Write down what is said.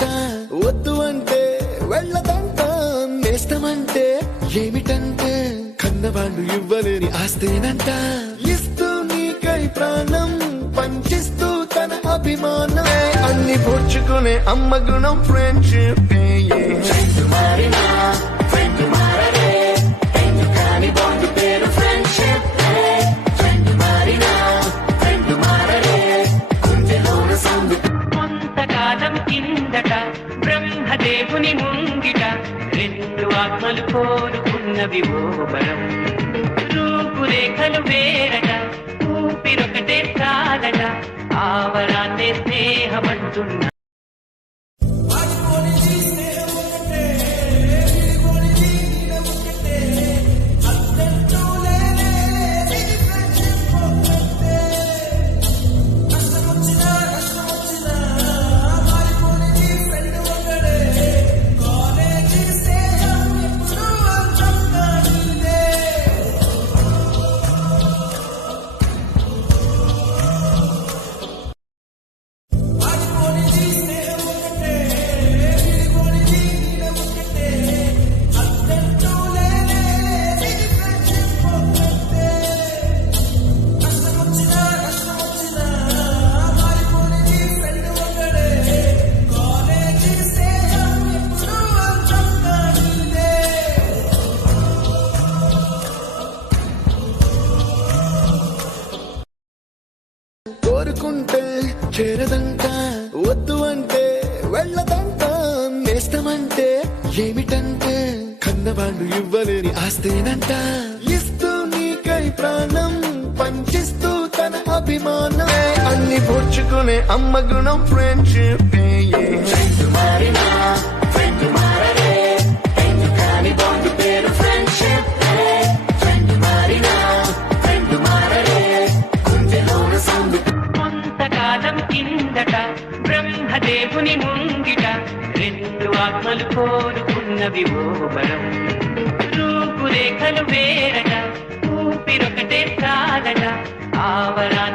చేరదంట వద్దు అంటే వెళ్ళదంట నేస్తమంటే ఏమిటంటే కన్నవాళ్ళు ఇవ్వలేని ఆస్తేనంట ఇస్తూ నీకై ప్రాణం పంచిస్తూ తన అభిమానం అన్ని పోర్చుకునే అమ్మ గుణం ఫ్రెండ్షిప్ మారినా ఫ్రెండ్ మారడే ఎందుకని బాండ్ పేరు ఫ్రెండ్షిప్ ఫ్రెండ్ మారినా ఫ్రెండ్ మారడే గుండెలోన సౌండ్ కొంతకాలం కిందట బ్రహ్మదేవుని ముంగిట రెండు ఆత్మలు కోరుకున్నవి ఓ వరం రూపురేఖలు వేరట ఊపిరొకటే కాదట ఆవరాన్నే స్నేహమంటున్నా కోరుకుంటే చేరదంట వద్దు అంటే వెళ్ళదంట నేస్తమంటే ఏమిటంటే కన్నవాళ్ళు ఇవ్వలేని ఆస్తేనంట ఇస్తూ నీకై ప్రాణం పంచిస్తూ తన అభిమానం అన్ని పోర్చుకునే అమ్మ గుణం ఫ్రెండ్షిప్ మారినా ఫ్రెండ్ మారడే ఎందుకని బాండ్ పేరు ఫ్రెండ్షిప్ ఫ్రెండ్ మారినా ఫ్రెండ్ మారడే గుండెలోన సౌండ్ కొంతకాలం కిందట బ్రహ్మదేవుని ముంగిట రెండు ఆత్మలు కోరుకున్నవి ఓ వరం రూపురేఖలు వేరట ఊపిరొకటే కాదట ఆవరా